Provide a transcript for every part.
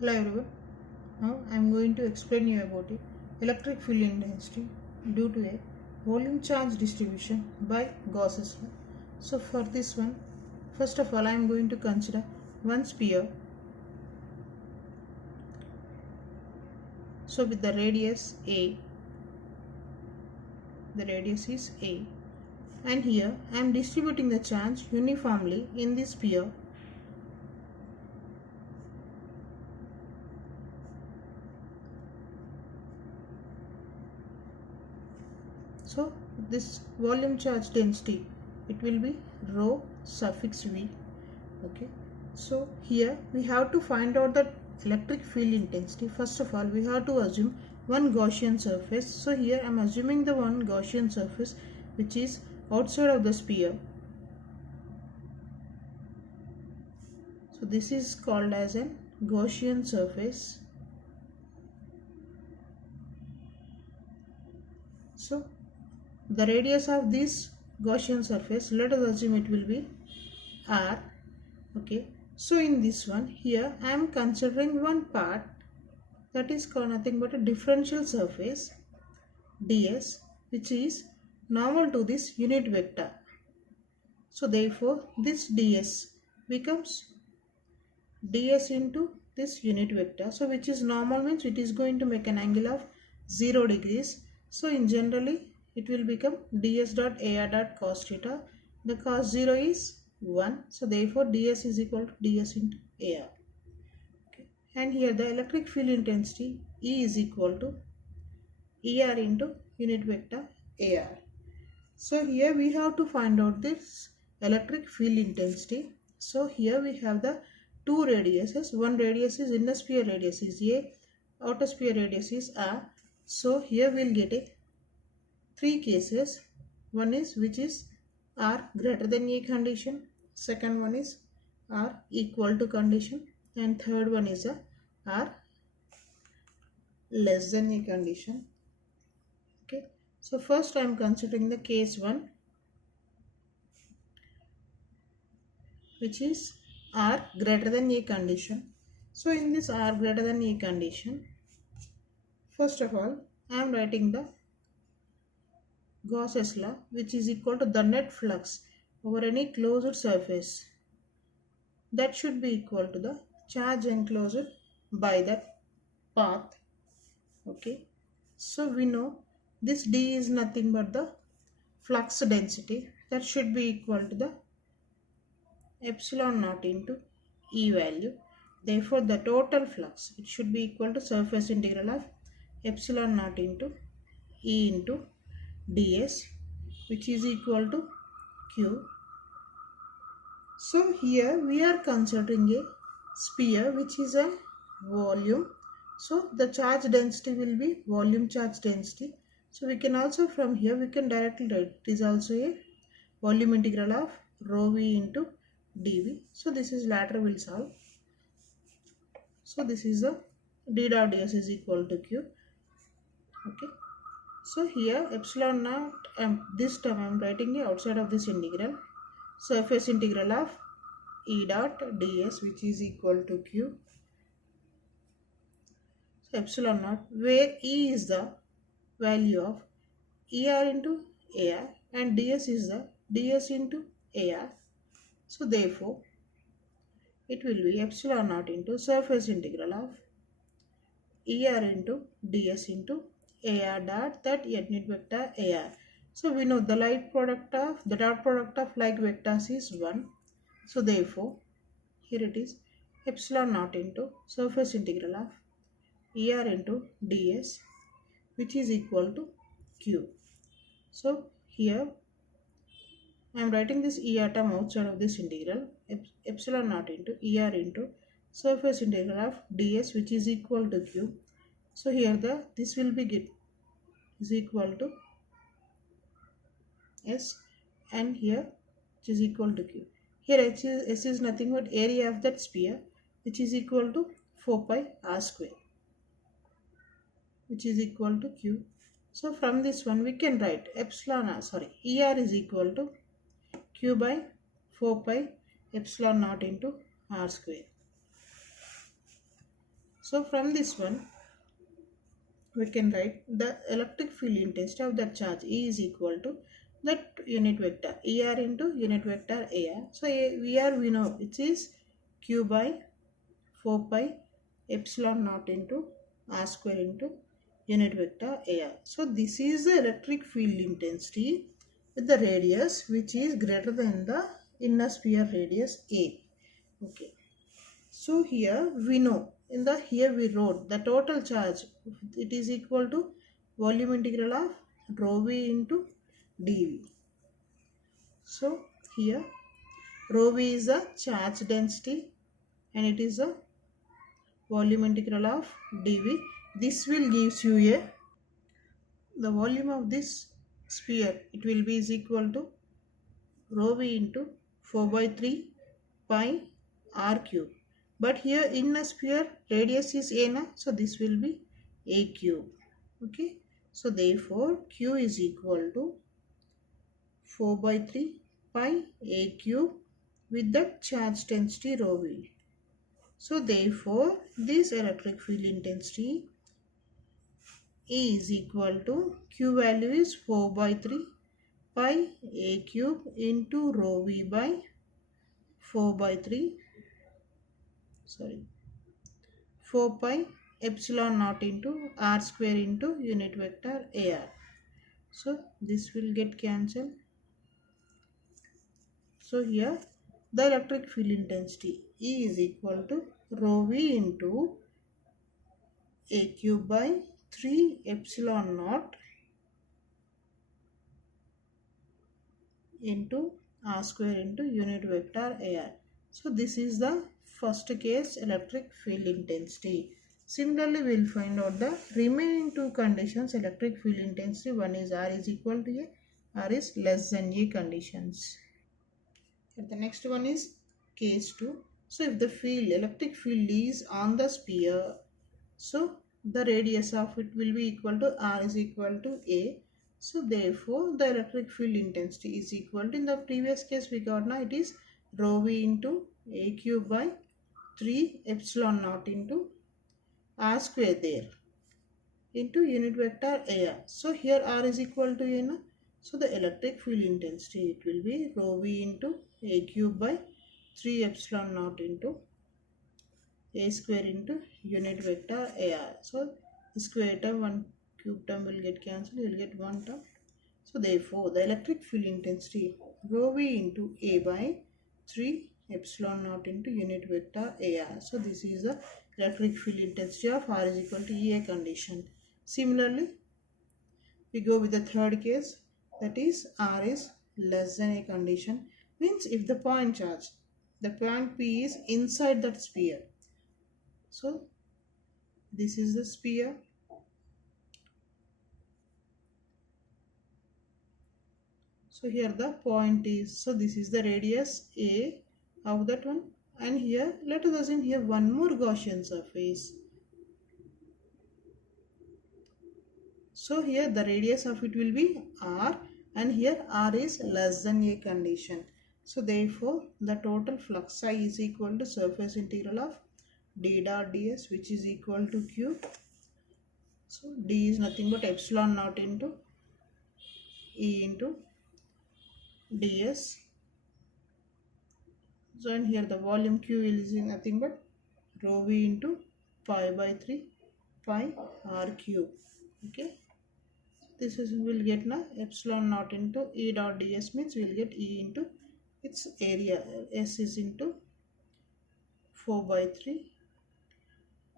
Hello everyone. Now I am going to explain you about electric field intensity due to a volume charge distribution by Gauss's law. So for this one, first of all I am going to consider one sphere. So with the radius A, the radius is A, and here I am distributing the charge uniformly in this sphere. So this volume charge density, it will be rho suffix v. Okay, so here we have to find out the electric field intensity. First of all, we have to assume one Gaussian surface. So here I am assuming the one Gaussian surface which is outside of the sphere. So this is called as a Gaussian surface. So the radius of this Gaussian surface, let us assume it will be r. Okay, so in this one, here I am considering one part that is called nothing but a differential surface ds, which is normal to this unit vector. So therefore this ds becomes ds into this unit vector, so which is normal means it is going to make an angle of 0 degrees. So in generally it will become ds dot ar dot cos theta. The cos 0 is 1, so therefore ds is equal to ds into ar. Okay. And here the electric field intensity E is equal to er into unit vector ar. So here we have to find out this electric field intensity. So here we have the two radiuses. One radius is inner sphere radius is a, outer sphere radius is r. So here we will get a three cases. One is which is r greater than a condition, second one is r equal to condition, and third one is a r less than a condition. Okay, so first I am considering the case 1, which is r greater than a condition. So in this r greater than a condition, first of all I am writing the Gauss's law, which is equal to the net flux over any closed surface, that should be equal to the charge enclosed by that path. Okay, so we know this d is nothing but the flux density, that should be equal to the epsilon naught into E value. Therefore the total flux, it should be equal to surface integral of epsilon naught into E into ds, which is equal to q. So here we are considering a sphere which is a volume. So the charge density will be volume charge density. So we can also from here we can directly write it is also a volume integral of rho v into dv. So this is latter will solve. So this is a d dot ds is equal to q. Okay. So here epsilon naught, this term I am writing it outside of this integral. Surface integral of E dot ds, which is equal to q. So epsilon naught, where E is the value of er into ar and ds is the ds into ar. So therefore it will be epsilon naught into surface integral of er into ds into ar dot that unit vector ar. So we know the dot product of like vectors is 1. So therefore here it is epsilon naught into surface integral of er into ds, which is equal to q. So here I am writing this er term outside of this integral, epsilon naught into er into surface integral of ds, which is equal to q. So here this will be is equal to s, and here which is equal to q. Here s is nothing but area of that sphere, which is equal to 4 pi r square, which is equal to q. So from this one we can write er is equal to q by 4 pi epsilon naught into r square. So from this one, we can write the electric field intensity of that charge E is equal to that unit vector ER into unit vector AR. So ER we know it is Q by 4 pi epsilon naught into R square into unit vector AR. So this is the electric field intensity with the radius which is greater than the inner sphere radius A. Okay. So here we know in the here we wrote the total charge, it is equal to volume integral of rho v into dv. So here rho v is a charge density and it is a volume integral of dv. This will gives you a the volume of this sphere, it will be is equal to rho v into 4 by 3 pi r cube. But here in a sphere radius is a na, so this will be a cube. Okay, so therefore q is equal to 4 by 3 pi a cube with the charge density rho v. So therefore this electric field intensity is equal to q value is 4 by 3 pi a cube into rho v by 4 by 3 4 pi epsilon naught into r square into unit vector AR. So this will get cancelled. So here the electric field intensity E is equal to rho v into a cube by 3 epsilon naught into r square into unit vector AR. So this is the first case electric field intensity. Similarly, we will find out the remaining two conditions electric field intensity. One is R is equal to A, R is less than A conditions. The next one is case 2. So if the field electric field is on the sphere, so the radius of it will be equal to R is equal to A. So therefore the electric field intensity is equal to, in the previous case we got now, it is rho v into a cube by 3 epsilon naught into r square there into unit vector AR. So here R is equal to A. So the electric field intensity, it will be rho v into a cube by 3 epsilon naught into a square into unit vector AR. So the square term, one cube term will get cancelled, you will get one term. So therefore the electric field intensity rho v into A by 3 epsilon naught into unit vector AR. So this is the electric field intensity of R is equal to EA condition. Similarly, we go with the third case, that is R is less than A condition. Means if the point charge, the point P is inside that sphere. So this is the sphere. So here the point is, so this is the radius A of that one, and here let us assume here one more Gaussian surface. So here the radius of it will be R, and here R is less than A condition. So therefore the total flux I is equal to surface integral of d dot ds, which is equal to q. So d is nothing but epsilon naught into E into ds. So and here the volume Q is nothing but rho v into pi by 3 pi r cube. Okay, this is will get now epsilon naught into E dot ds, means we will get E into its area, S is into 4 by 3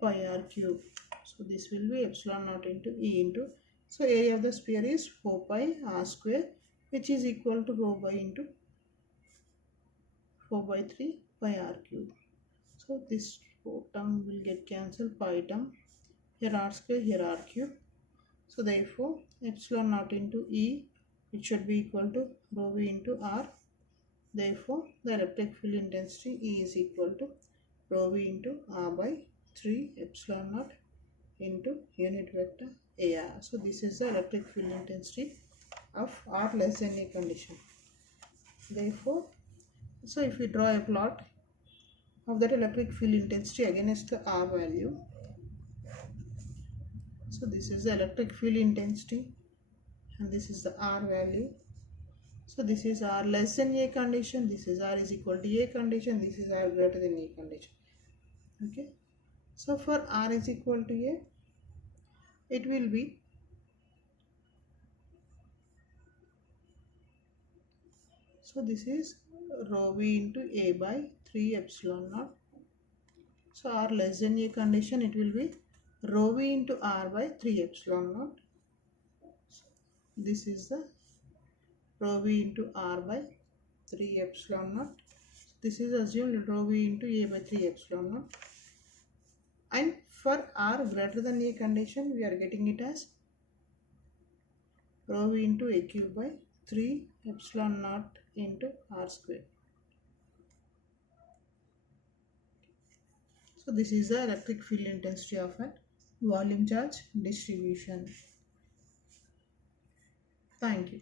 pi r cube. So this will be epsilon naught into E into, so area of the sphere is 4 pi r square, which is equal to rho by into 4 by 3 pi r cube. So this term will get cancelled, pi term, here r square, here r cube. So therefore epsilon naught into E, it should be equal to rho v into r. Therefore the electric field intensity E is equal to rho v into r by 3 epsilon naught into unit vector AR. So this is the electric field intensity of R less than A condition. Therefore, so if we draw a plot of that electric field intensity against the R value, So this is the electric field intensity, and this is the R value. So this is R less than A condition, this is R is equal to A condition, this is R greater than A condition. Okay. So for R is equal to A, it will be so this is rho V into A by 3 epsilon naught. So R less than A condition, it will be rho V into R by 3 epsilon naught. So this is the rho V into R by 3 epsilon naught. This is assumed rho V into A by 3 epsilon naught. And for R greater than A condition, we are getting it as rho V into A cube by 3 epsilon naught into R square. So this is the electric field intensity of a volume charge distribution. Thank you.